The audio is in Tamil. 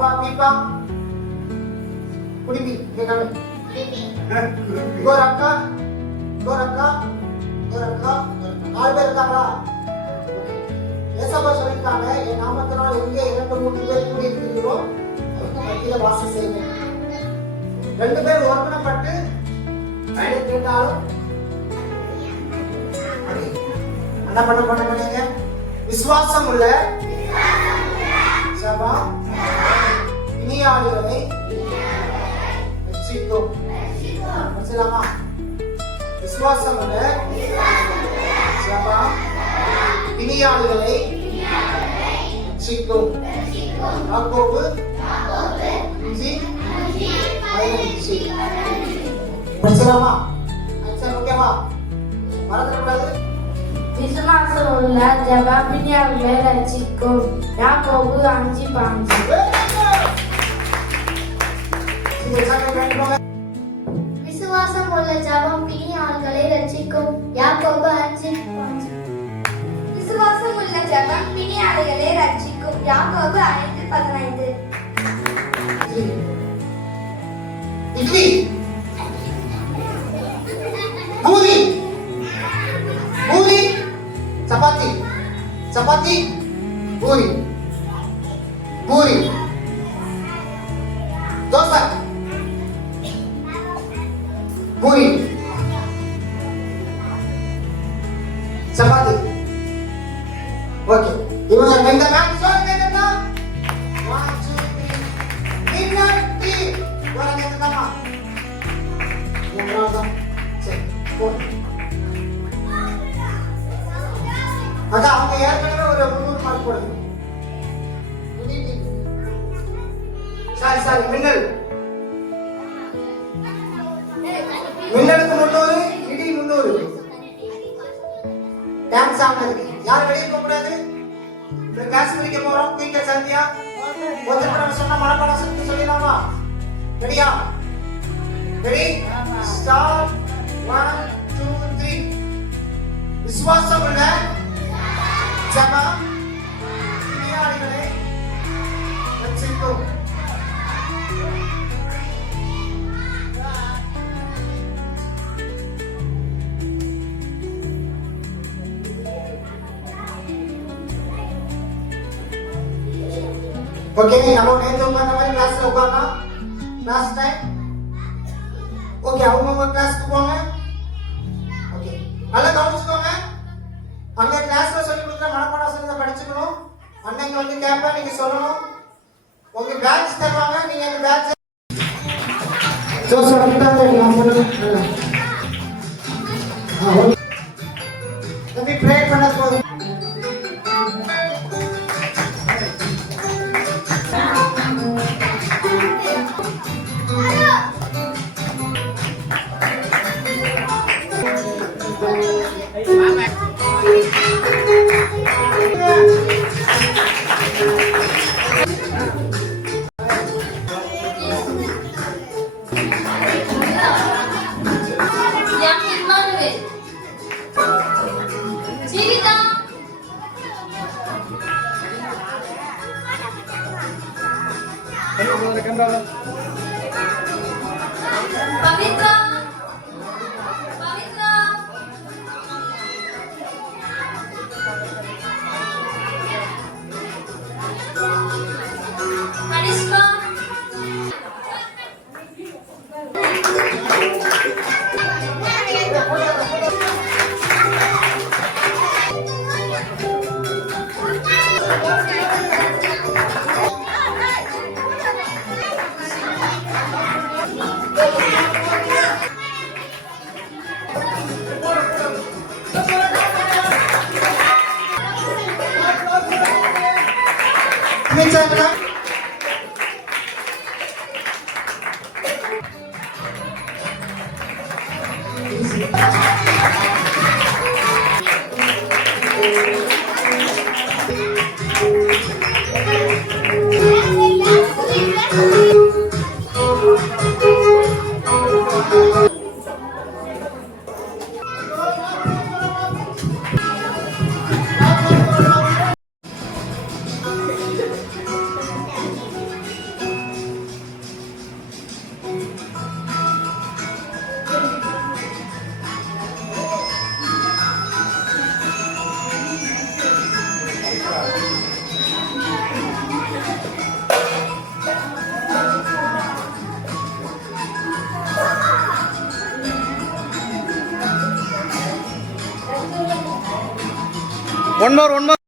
Pipa. Kudipi. Goraka. நாலு பேர் இருக்காங்களா? ஏசப்பா சொல்லியிருக்காங்க, என் நாமத்தினால் எங்கே 2-3 பேர் கூடி இருக்கிறீர்களோ அவங்க மத்தியில வாசம் செய்யுங்க. 2 பேர் ஒருமனப்பட்டு கேட்டாலும் என்ன பண்ணுங்க? விசுவாசம் உள்ள சபா இனியாளிகளை ரட்சிக்கும். சொல்லலாமா? விசுவாசம் உள்ள சபா இனியாளிகளை ரட்சிக்கும். யாக்கோபு 5:15. சொல்லலாமா? ஓகேவா? மறந்துடக்கூடாது. விசுவாசம் உள்ள ஜெபம் பிணியாளிகளை ரட்சிக்கும். யாக்கோபு 5:15. விசுவாசம் உள்ள ஜெபம் பிணியாளிகளை ரட்சிக்கும். யாக்கோபு 5:15. விசுவாசம் உள்ள ஜெபம் பிணியாளிகளை ரட்சிக்கும். யாக்கோபு 5:15. இட்லி, பூரி, சப்பாத்தி, பூரி, தோசை, பூரி, சப்பாத்தி. ஓகே, இவங்க இந்த மேட்ச் சொல்லுங்க. 1 2 3 இன்னட்டி வரங்க தமா. எவ்வளவுதான்? சரி, போடு. அதான் அவங்க ஏற்கனவே ஒரு 300 மார்க் போடுங்க. சாரி மின்னலுக்கு 300, இடி 300. டான்ஸ் ஆனதுக்கு யார் வெளியே போக கூடாது. இந்த கிளாஸ் முடிக்க போறோம். குயிக்கா சந்தியா ஒருத்தர் சொன்ன மனப்பாடம் சொல்லி சொல்லிடலாமா? ரெடியா? Ready start. 1 2 3. விசுவாசம் உள்ள ஜெபம் பிணியாளிகளை ரட்சிக்கும். ஓகே, நம்ம நேத்து உட்கார்ந்த மாதிரி கிளாஸ்ல உட்காரலாம். Class time. ஓகே, அவங்க கிளாஸ்க்கு போங்க. ஓகே, நல்லா கவனிச்சுக்கோங்க. அங்க கிளாஸ்ல சொல்லி கொடுக்குற மனப்பாடம் சொல்லி படிச்சுக்கணும். அன்னைக்கு வந்து கேட்பேன், நீங்க சொல்லணும். உங்க பேட்ச் தருவாங்க, நீங்க அந்த பேட்ச் ப்ரே பண்ண போதும். Pavitra. Kanishka. One more